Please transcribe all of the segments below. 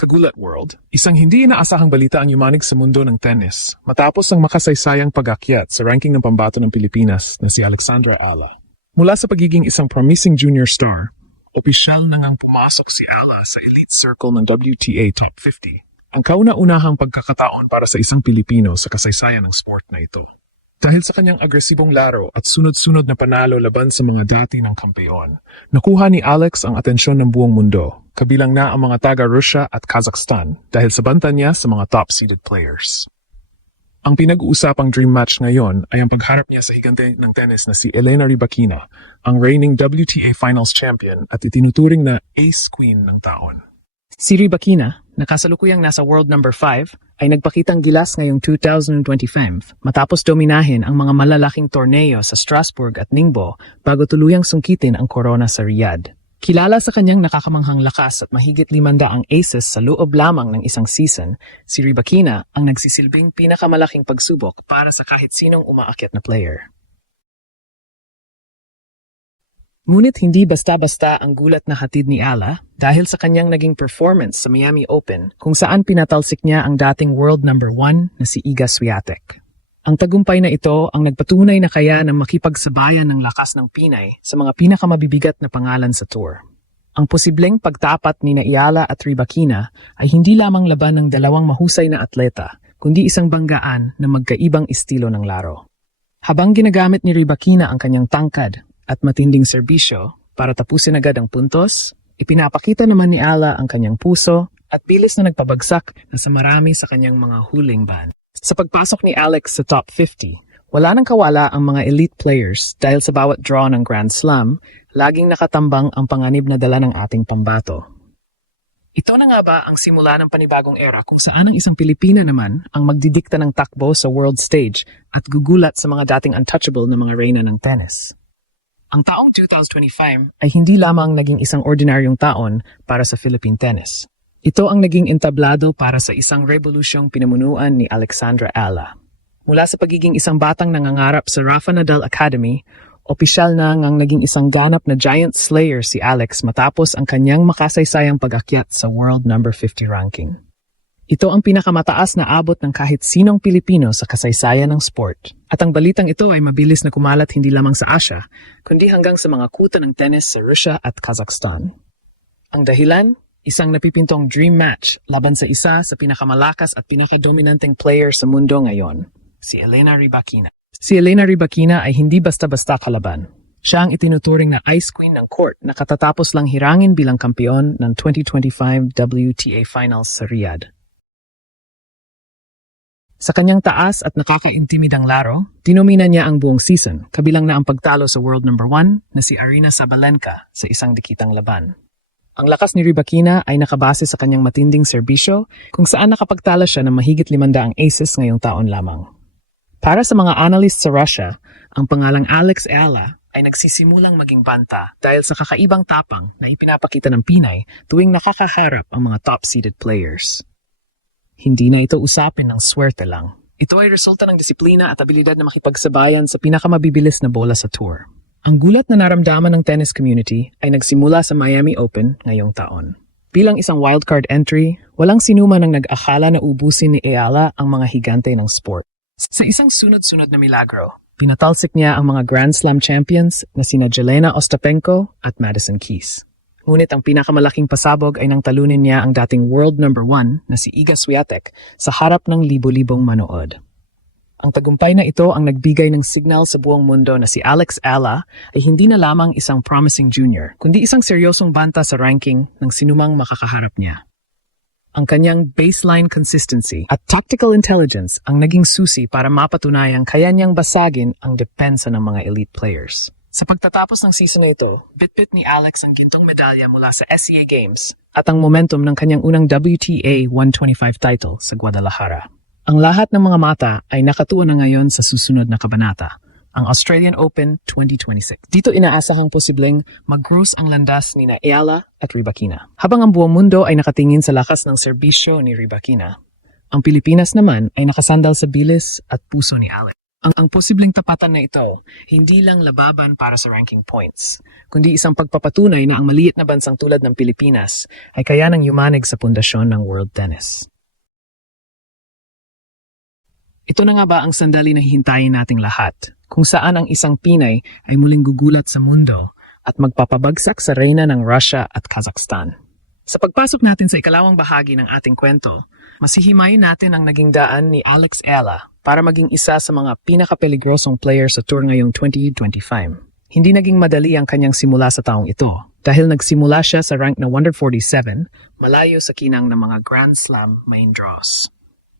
Kagulat World, isang hindi inaasahang balita ang yumanig sa mundo ng tennis matapos ang makasaysayang pag-akyat sa ranking ng pambato ng Pilipinas na si Alexandra Ala. Mula sa pagiging isang promising junior star, opisyal na ngang pumasok si Ala sa elite circle ng WTA Top 50, ang kauna-unahang pagkakataon para sa isang Pilipino sa kasaysayan ng sport na ito. Dahil sa kanyang agresibong laro at sunod-sunod na panalo laban sa mga dati ng kampeon, nakuha ni Alex ang atensyon ng buong mundo, kabilang na ang mga taga-Russia at Kazakhstan dahil sa banta niya sa mga top-seeded players. Ang pinag-uusapang dream match ngayon ay ang pagharap niya sa higante ng tennis na si Elena Rybakina, ang reigning WTA Finals champion at itinuturing na ace queen ng taon. Si Rybakina, na kasalukuyang nasa world number 5, ay nagpakitang gilas ngayong 2025 matapos dominahin ang mga malalaking torneo sa Strasbourg at Ningbo bago tuluyang sungkitin ang korona sa Riyadh. Kilala sa kanyang nakakamanghang lakas at mahigit 500 aces sa loob lamang ng isang season, si Rybakina ang nagsisilbing pinakamalaking pagsubok para sa kahit sinong umaakyat na player. Ngunit hindi basta-basta ang gulat na hatid ni Ala dahil sa kanyang naging performance sa Miami Open kung saan pinatalsik niya ang dating world number 1 na si Iga Swiatek. Ang tagumpay na ito ang nagpatunay na kaya ng makipagsabayan ng lakas ng Pinay sa mga pinakamabibigat na pangalan sa tour. Ang posibleng pagtapat ni Ala at Rybakina ay hindi lamang laban ng dalawang mahusay na atleta, kundi isang banggaan na magkaibang estilo ng laro. Habang ginagamit ni Rybakina ang kanyang tangkad at matinding serbisyo para tapusin agad ang puntos, ipinapakita naman ni Ala ang kanyang puso at bilis na nagpabagsak na sa marami sa kanyang mga huling ban. Sa pagpasok ni Alex sa top 50, wala nang kawala ang mga elite players dahil sa bawat draw ng Grand Slam, laging nakatambang ang panganib na dala ng ating pambato. Ito na nga ba ang simula ng panibagong era kung saan ang isang Pilipina naman ang magdidikta ng takbo sa world stage at gugulat sa mga dating untouchable na mga reyna ng tennis? Ang taong 2025 ay hindi lamang naging isang ordinaryong taon para sa Philippine tennis. Ito ang naging entablado para sa isang revolusyong pinamunuan ni Alexandra Ala. Mula sa pagiging isang batang nangangarap sa Rafa Nadal Academy, opisyal na ngang naging isang ganap na giant slayer si Alex matapos ang kanyang makasaysayang pag-akyat sa world number 50 ranking. Ito ang pinakamataas na abot ng kahit sinong Pilipino sa kasaysayan ng sport. At ang balitang ito ay mabilis na kumalat hindi lamang sa Asia, kundi hanggang sa mga kuta ng tennis sa Russia at Kazakhstan. Ang dahilan? Isang napipintong dream match laban sa isa sa pinakamalakas at pinakadominanteng player sa mundo ngayon, si Elena Rybakina. Si Elena Rybakina ay hindi basta-basta kalaban. Siya ang itinuturing na ice queen ng court na katatapos lang hirangin bilang kampeon ng 2025 WTA Finals sa Riyadh. Sa kanyang taas at nakakaintimidang laro, dinomina niya ang buong season, kabilang na ang pagtalo sa world number 1 na si Aryna Sabalenka sa isang dikitang laban. Ang lakas ni Rybakina ay nakabase sa kanyang matinding serbisyo kung saan nakapagtala siya ng mahigit 500 aces ngayong taon lamang. Para sa mga analyst sa Russia, ang pangalang Alex Ala ay nagsisimulang maging banta dahil sa kakaibang tapang na ipinapakita ng Pinay tuwing nakakaharap ang mga top-seeded players. Hindi na ito usapin ng swerte lang. Ito ay resulta ng disiplina at abilidad na makipagsabayan sa pinakamabibilis na bola sa tour. Ang gulat na naramdaman ng tennis community ay nagsimula sa Miami Open ngayong taon. Bilang isang wildcard entry, walang sinuman ang nag-akala na ubusin ni Ala ang mga higante ng sport. Sa isang sunod-sunod na milagro, pinatalsik niya ang mga Grand Slam champions na sina Jelena Ostapenko at Madison Keys. Ngunit ang pinakamalaking pasabog ay nang talunin niya ang dating world number 1 na si Iga Swiatek sa harap ng libo-libong manood. Ang tagumpay na ito ang nagbigay ng signal sa buong mundo na si Alex Ala ay hindi na lamang isang promising junior, kundi isang seryosong banta sa ranking ng sinumang makakaharap niya. Ang kanyang baseline consistency at tactical intelligence ang naging susi para mapatunayang kaya niyang basagin ang depensa ng mga elite players. Sa pagtatapos ng season na ito, bitbit ni Alex ang gintong medalya mula sa SEA Games at ang momentum ng kanyang unang WTA 125 title sa Guadalajara. Ang lahat ng mga mata ay nakatuon na ngayon sa susunod na kabanata, ang Australian Open 2026. Dito inaasahang posibleng mag-cruise ang landas ni Ala at Rybakina. Habang ang buong mundo ay nakatingin sa lakas ng serbisyo ni Rybakina, ang Pilipinas naman ay nakasandal sa bilis at puso ni Alex. Ang posibleng tapatan na ito, hindi lang lababan para sa ranking points, kundi isang pagpapatunay na ang maliit na bansang tulad ng Pilipinas ay kaya nang yumanig sa pundasyon ng World Tennis. Ito na nga ba ang sandali na hihintayin nating lahat, kung saan ang isang Pinay ay muling gugulat sa mundo at magpapabagsak sa reyna ng Russia at Kazakhstan. Sa pagpasok natin sa ikalawang bahagi ng ating kwento, masihimayin natin ang naging daan ni Alex Ella para maging isa sa mga pinakapeligrosong player sa tour ngayong 2025. Hindi naging madali ang kanyang simula sa taong ito dahil nagsimula siya sa rank na 147, malayo sa kinang ng mga Grand Slam main draws.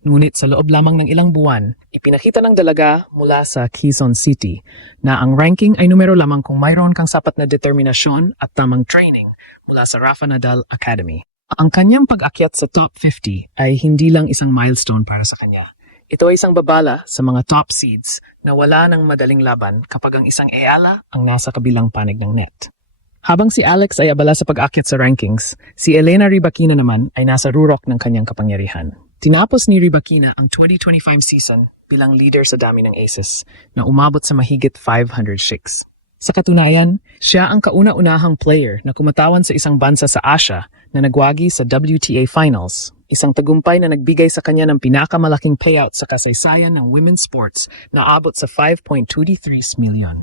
Ngunit sa loob lamang ng ilang buwan, ipinakita ng dalaga mula sa Quezon City na ang ranking ay numero lamang kung mayroon kang sapat na determinasyon at tamang training mula sa Rafa Nadal Academy. Ang kanyang pag-akyat sa top 50 ay hindi lang isang milestone para sa kanya. Ito ay isang babala sa mga top seeds na wala ng madaling laban kapag ang isang Eala ang nasa kabilang panig ng net. Habang si Alex ay abala sa pag-akyat sa rankings, si Elena Rybakina naman ay nasa rurok ng kanyang kapangyarihan. Tinapos ni Rybakina ang 2025 season bilang leader sa dami ng aces na umabot sa mahigit 506. Sa katunayan, siya ang kauna-unahang player na kumatawan sa isang bansa sa Asia na nagwagi sa WTA Finals, isang tagumpay na nagbigay sa kanya ng pinakamalaking payout sa kasaysayan ng women's sports na abot sa 5.23 million.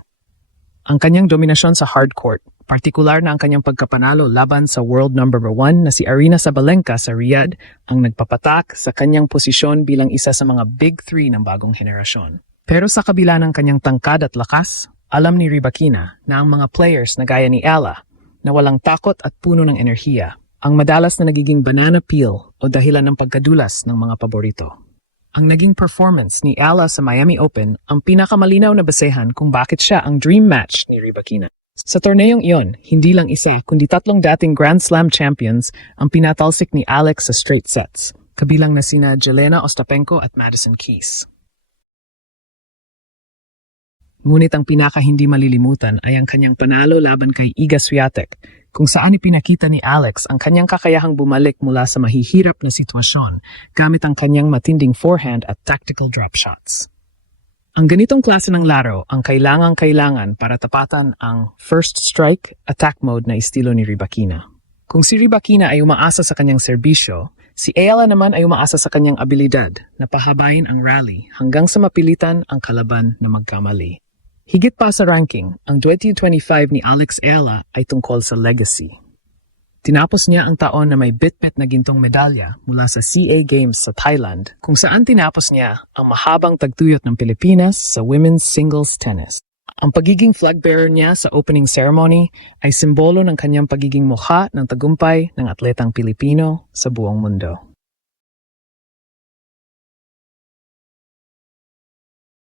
Ang kanyang dominasyon sa hardcourt, partikular na ang kanyang pagkapanalo laban sa world number 1 na si Aryna Sabalenka sa Riyadh ang nagpapatak sa kanyang posisyon bilang isa sa mga big three ng bagong henerasyon. Pero sa kabila ng kanyang tangkad at lakas, alam ni Rybakina na ang mga players na gaya ni Ella na walang takot at puno ng enerhiya ang madalas na nagiging banana peel o dahilan ng pagkadulas ng mga paborito. Ang naging performance ni Ella sa Miami Open ang pinakamalinaw na basehan kung bakit siya ang dream match ni Rybakina. Sa torneyong iyon, hindi lang isa kundi 3 dating Grand Slam champions ang pinatalsik ni Alex sa straight sets, kabilang na sina Jelena Ostapenko at Madison Keys. Ngunit ang pinaka hindi malilimutan ay ang kanyang panalo laban kay Iga Swiatek, kung saan ipinakita ni Alex ang kanyang kakayahang bumalik mula sa mahihirap na sitwasyon gamit ang kanyang matinding forehand at tactical drop shots. Ang ganitong klase ng laro ang kailangan para tapatan ang first strike attack mode na estilo ni Rybakina. Kung si Rybakina ay umaasa sa kanyang serbisyo, si Ella naman ay umaasa sa kanyang abilidad na pahabain ang rally hanggang sa mapilitan ang kalaban na magkamali. Higit pa sa ranking, ang 2025 ni Alex Ella ay tungkol sa legacy. Tinapos niya ang taon na may bit-bit na gintong medalya mula sa CA Games sa Thailand, kung saan tinapos niya ang mahabang tagtuyot ng Pilipinas sa women's singles tennis. Ang pagiging flag bearer niya sa opening ceremony ay simbolo ng kanyang pagiging mukha ng tagumpay ng atletang Pilipino sa buong mundo.